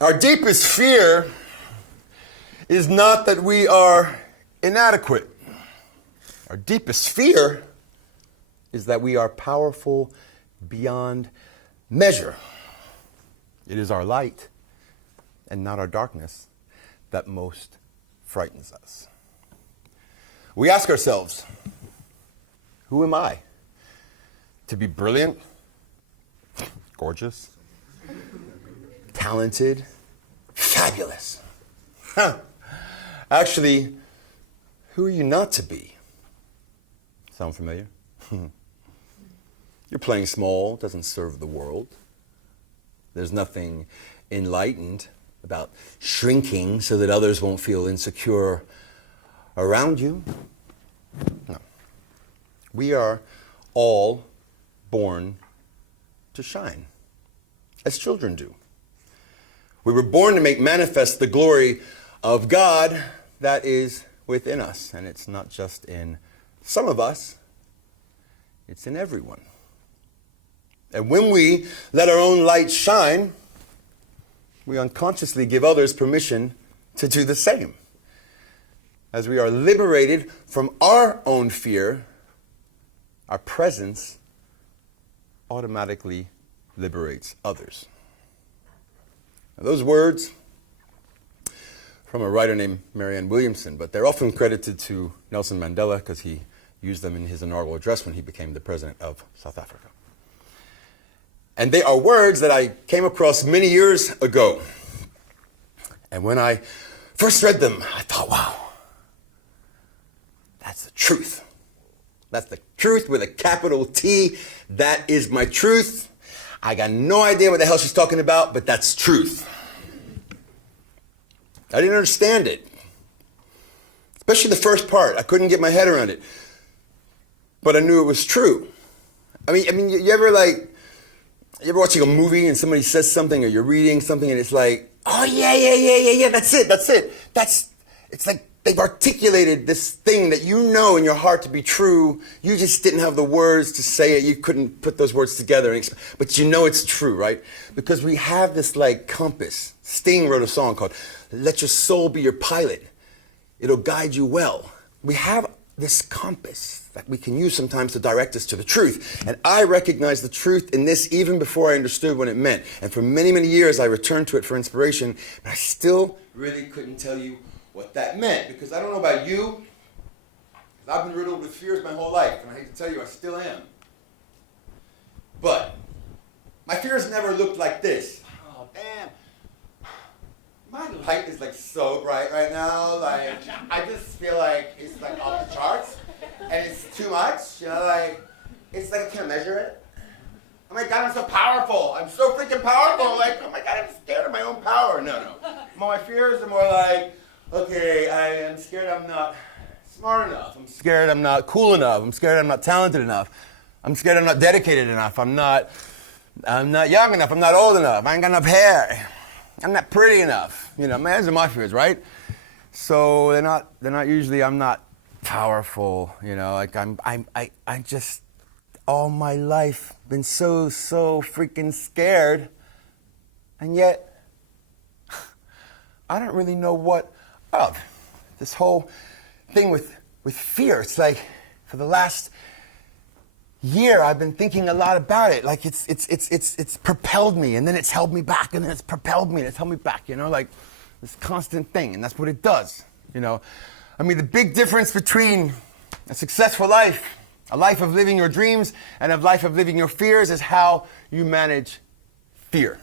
Our deepest fear is not that we are inadequate. Our deepest fear is that we are powerful beyond measure. It is our light and not our darkness that most frightens us. We ask ourselves, who am I? To be brilliant, gorgeous, talented, fabulous. Actually, who are you not to be? Sound familiar? You're playing small, doesn't serve the world. There's nothing enlightened about shrinking so that others won't feel insecure around you. No. We are all born to shine, as children do. We were born to make manifest the glory of God that is within us. And it's not just in some of us, it's in everyone. And when we let our own light shine, we unconsciously give others permission to do the same. As we are liberated from our own fear, our presence automatically liberates others. Now, those words from a writer named Marianne Williamson, but they're often credited to Nelson Mandela because he used them in his inaugural address when he became the president of South Africa. And they are words that I came across many years ago. And when I first read them, I thought, wow, that's the truth. That's the truth with a capital T. That is my truth. I got no idea what the hell she's talking about, but that's truth. I didn't understand it. Especially the first part. I couldn't get my head around it. But I knew it was true. I mean, you ever watching a movie and somebody says something or you're reading something and it's like, oh yeah, that's it. It's like they've articulated this thing that you know in your heart to be true. You just didn't have the words to say it. You couldn't put those words together. But you know it's true, right? Because we have this like compass. Sting wrote a song called Let Your Soul Be Your Pilot. It'll guide you well. We have this compass that we can use sometimes to direct us to the truth. And I recognized the truth in this even before I understood what it meant. And for many, many years, I returned to it for inspiration. But I still really couldn't tell you what that meant. Because I don't know about you. I've been riddled with fears my whole life. And I hate to tell you, I still am. But my fears never looked like this. Oh, damn. My light is like so bright right now. Like, I just feel like it's like off the charts. And it's too much, you know, like, it's like I can't measure it. Oh my God, I'm so powerful. I'm so freaking powerful. Like, oh my God, I'm scared of my own power. No. My fears are more like, okay, I am scared I'm not smart enough. I'm scared I'm not cool enough. I'm scared I'm not talented enough. I'm scared I'm not dedicated enough. I'm not young enough. I'm not old enough. I ain't got enough hair. I'm not pretty enough. You know, those are my fears, right? So they're not usually, I'm not powerful, you know, like I just all my life been so freaking scared, and yet I don't really know what of this whole thing with fear. It's like for the last year I've been thinking a lot about it. Like it's propelled me, and then it's held me back, and then it's propelled me and it's held me back, you know, like this constant thing. And that's what it does, you know. I mean, the big difference between a successful life, a life of living your dreams, and a life of living your fears is how you manage fear.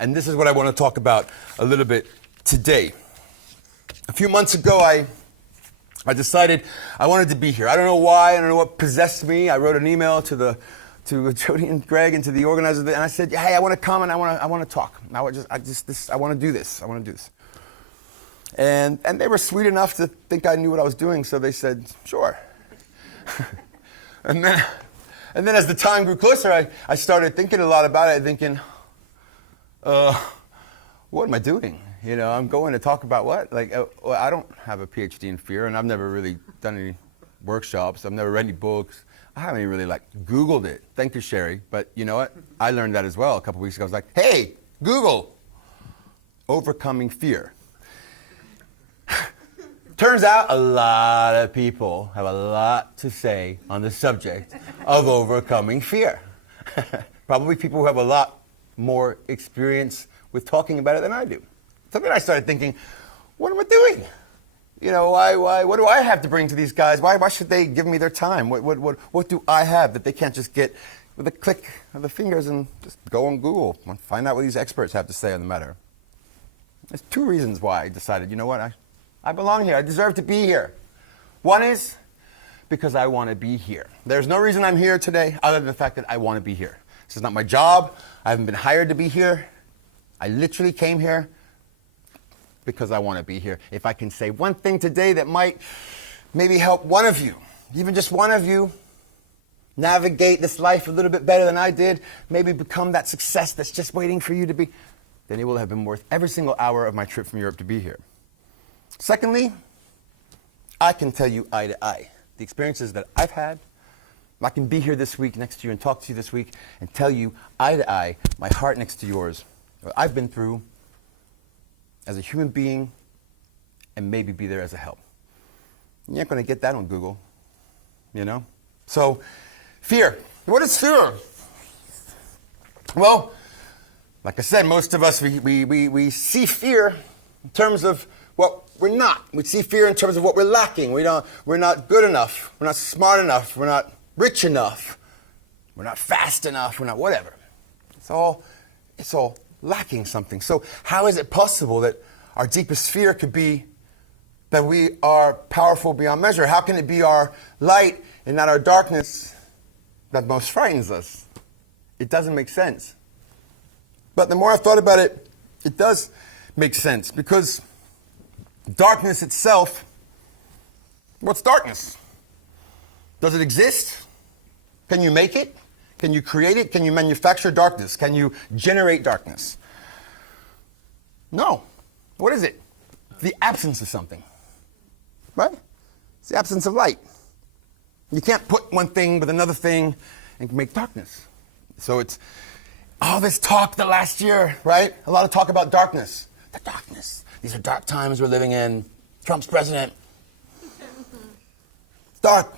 And this is what I want to talk about a little bit today. A few months ago, I decided I wanted to be here. I don't know why. I don't know what possessed me. I wrote an email to Jody and Greg and to the organizers, and I said, "Hey, I want to come and I want to talk. I want to do this. I want to do this." And they were sweet enough to think I knew what I was doing, so they said, "Sure." and then as the time grew closer, I started thinking a lot about it, thinking, what am I doing? You know, I'm going to talk about what? Like, well, I don't have a PhD in fear, and I've never really done any workshops. I've never read any books. I haven't even really Googled it. Thank you, Sherry. But you know what? I learned that as well a couple weeks ago. I was like, hey, Google, overcoming fear. Turns out a lot of people have a lot to say on the subject of overcoming fear. Probably people who have a lot more experience with talking about it than I do. So then I started thinking, what am I doing? You know, what do I have to bring to these guys? Why should they give me their time? What do I have that they can't just get with a click of the fingers and just go on Google and find out what these experts have to say on the matter? There's two reasons why I decided, you know what, I belong here. I deserve to be here. One is because I want to be here. There's no reason I'm here today other than the fact that I want to be here. This is not my job. I haven't been hired to be here. I literally came here because I want to be here. If I can say one thing today that might maybe help one of you, even just one of you, navigate this life a little bit better than I did, maybe become that success that's just waiting for you to be, then it will have been worth every single hour of my trip from Europe to be here. Secondly, I can tell you eye to eye the experiences that I've had. I can be here this week next to you and talk to you this week and tell you eye to eye, my heart next to yours, what I've been through as a human being and maybe be there as a help. You're not going to get that on Google, you know? So, fear. What is fear? Well, like I said, most of us, we see fear in terms of what we're not. We see fear in terms of what we're lacking. We're not good enough. We're not smart enough. We're not rich enough. We're not fast enough. We're not whatever. It's all lacking something. So how is it possible that our deepest fear could be that we are powerful beyond measure? How can it be our light and not our darkness that most frightens us? It doesn't make sense. But the more I thought about it, it does make sense, because darkness itself, what's darkness? Does it exist? Can you make it? Can you create it? Can you manufacture darkness? Can you generate darkness? No. What is it? The absence of something. Right? It's the absence of light. You can't put one thing with another thing and make darkness. So it's all this talk the last year, right? A lot of talk about darkness. The darkness. These are dark times we're living in. Trump's president. It's dark.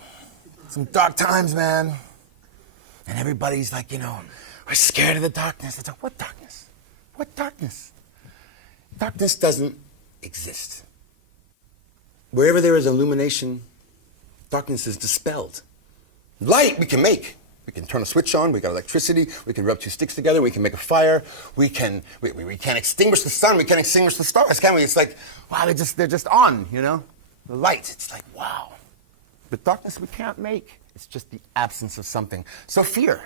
Some dark times, man. And everybody's like, we're scared of the darkness. It's like, what darkness? What darkness? Darkness doesn't exist. Wherever there is illumination, darkness is dispelled. Light we can make. We can turn a switch on. We got electricity. We can rub two sticks together. We can make a fire. We can't extinguish the sun. We can't extinguish the stars, can we? It's like, wow, they're just on, The light. It's like, wow. The darkness we can't make. It's just the absence of something. So fear.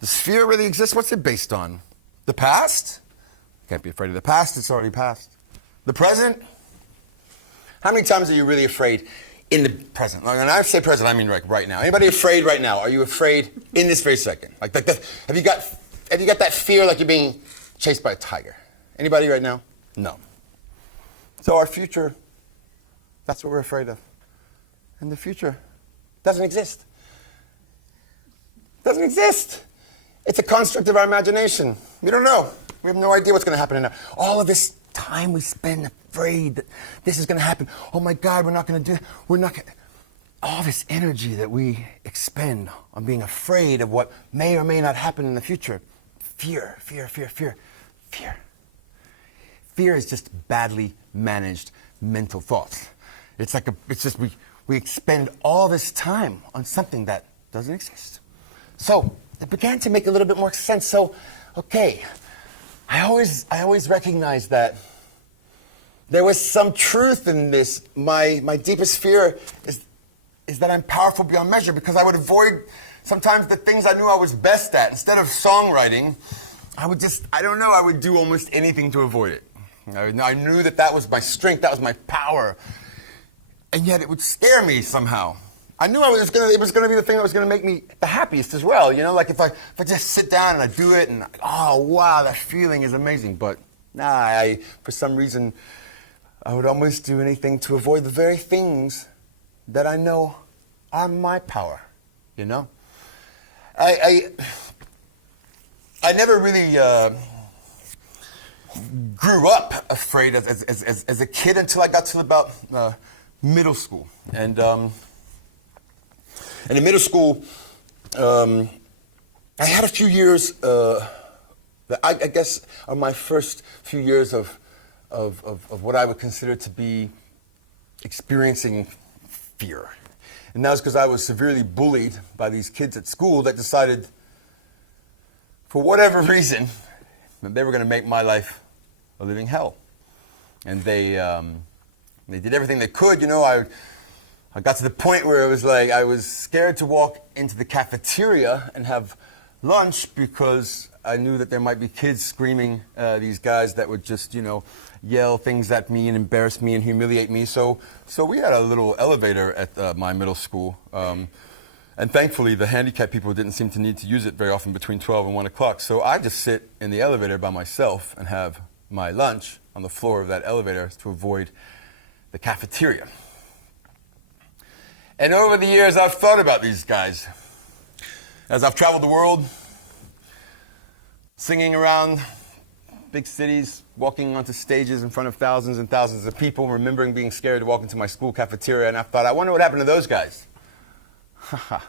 Does fear really exist? What's it based on? The past? Can't be afraid of the past. It's already past. The present? How many times are you really afraid in the present? When I say present, I mean like right now. Anybody afraid right now? Are you afraid in this very second? Like that, have you got that fear like you're being chased by a tiger? Anybody right now? No. So our future, that's what we're afraid of. And the future doesn't exist. Doesn't exist. It's a construct of our imagination. We don't know. We have no idea what's going to happen in there. All of this time we spend afraid that this is going to happen. Oh my God, we're not going to do it. We're not going to. All this energy that we expend on being afraid of what may or may not happen in the future. Fear, fear, fear, fear, fear. Fear is just badly managed mental thoughts. It's just we expend all this time on something that doesn't exist. So it began to make a little bit more sense. So, okay, I always recognized that there was some truth in this. My deepest fear is that I'm powerful beyond measure, because I would avoid sometimes the things I knew I was best at. Instead of songwriting, I would do almost anything to avoid it. I knew that was my strength, that was my power. And yet it would scare me somehow. I knew it was going to be the thing that was going to make me the happiest as well. Like if I just sit down and I do it and oh wow, that feeling is amazing. But for some reason, I would almost do anything to avoid the very things that I know are my power, you know? I never really grew up afraid as a kid until I got to about middle school. And in middle school, I had a few years, I guess are my first few years of what I would consider to be experiencing fear. And that was because I was severely bullied by these kids at school that decided, for whatever reason, that they were going to make my life a living hell. And they did everything they could. You know, I got to the point where it was like I was scared to walk into the cafeteria and have lunch because I knew that there might be kids screaming, these guys that would just, you know, yell things at me and embarrass me and humiliate me. So we had a little elevator at my middle school. And thankfully, the handicapped people didn't seem to need to use it very often between 12 and 1 o'clock. So I just sit in the elevator by myself and have my lunch on the floor of that elevator to avoid the cafeteria. And over the years, I've thought about these guys. As I've traveled the world, singing around big cities, walking onto stages in front of thousands and thousands of people, remembering being scared to walk into my school cafeteria, and I thought, I wonder what happened to those guys. I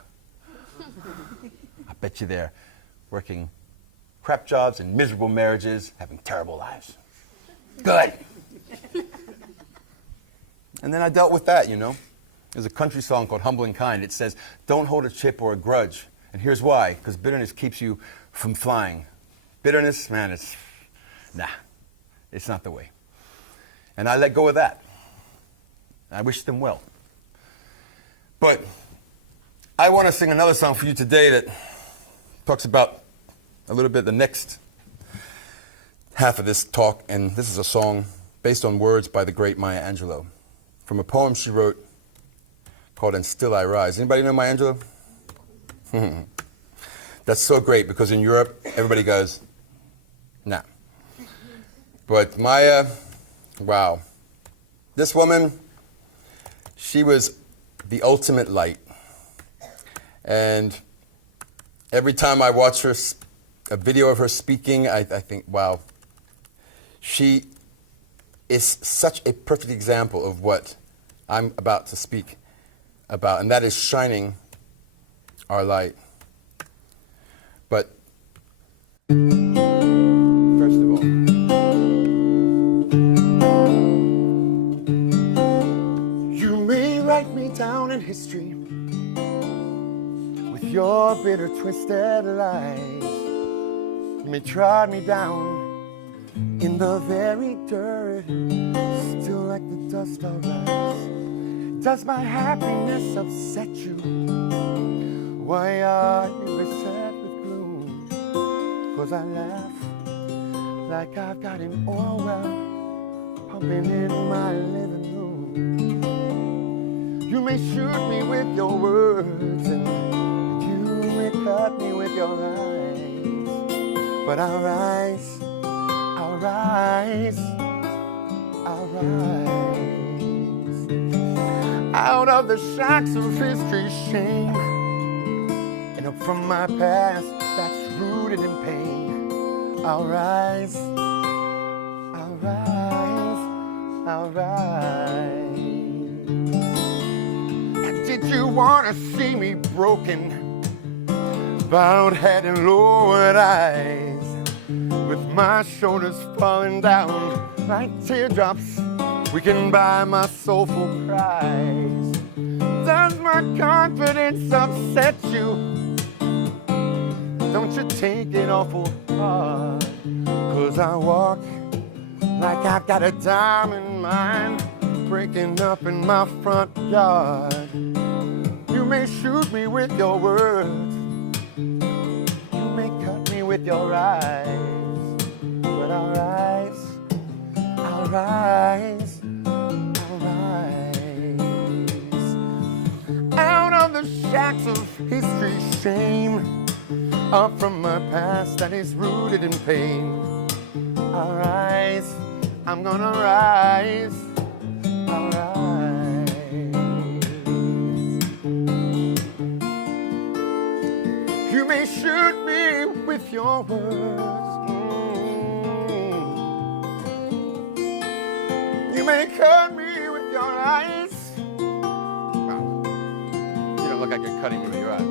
bet you they're working crap jobs and miserable marriages, having terrible lives. Good. And then I dealt with that, you know. There's a country song called Humble and Kind. It says, don't hold a chip or a grudge. And here's why. Because bitterness keeps you from flying. Bitterness, man, it's not the way. And I let go of that. I wish them well. But I want to sing another song for you today that talks about a little bit the next half of this talk. And this is a song based on words by the great Maya Angelou from a poem she wrote called And Still I Rise. Anybody know Maya Angelou? That's so great because in Europe, everybody goes, nah. But Maya, wow. This woman, she was the ultimate light. And every time I watch her, a video of her speaking, I think, wow. She is such a perfect example of what I'm about to speak about, and that is shining our light. But first of all, you may write me down in history with your bitter, twisted lies. You may trod me down in the very dirt, still like the dust I'll rise. Does my happiness upset you? Why are you beset with gloom? 'Cause I laugh like I've got an oil well pumping in my living room. You may shoot me with your words and you may cut me with your eyes, but I'll rise, I'll rise, I'll rise. Out of the shocks of history's shame and up from my past that's rooted in pain, I'll rise, I'll rise, I'll rise. And did you want to see me broken, bowed head and lowered eyes, with my shoulders falling down like teardrops weakened by my soulful cries? Does my confidence upset you? Don't you take it awful hard, 'cause I walk like I've got a diamond mine breaking up in my front yard. You may shoot me with your words, you may cut me with your eyes, but I'll rise, I'll rise, I'll rise. Out of the shacks of history's shame, up from my past that is rooted in pain, I'll rise, I'm gonna rise, I'll rise. may shoot me with your words. You may cut me with your eyes. Wow. You don't look like you're cutting me with your eyes.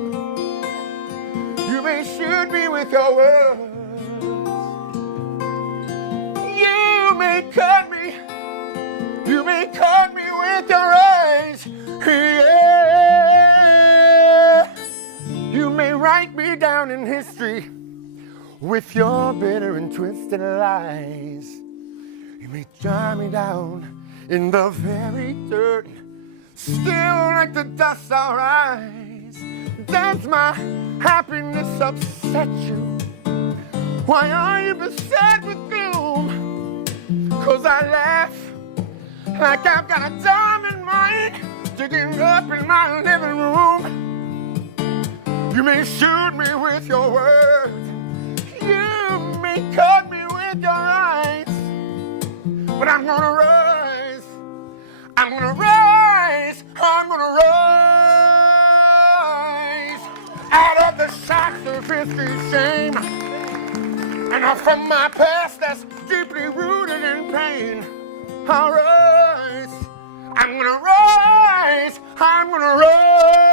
You may shoot me with your words. You may cut me. You may cut me with your eyes. Yeah. You may write me down in history with your bitter and twisted lies. You may drive me down in the very dirt. Still like the dust I'll rise. Does my happiness upset you? Why are you beset with gloom? 'Cause I laugh like I've got a diamond mine digging up in my living room. You may shoot me with your words. You may cut me with your eyes. But I'm gonna rise. I'm gonna rise. I'm gonna rise out of the shocks of history's shame, and from my past that's deeply rooted in pain. I'll rise. I'm gonna rise. I'm gonna rise.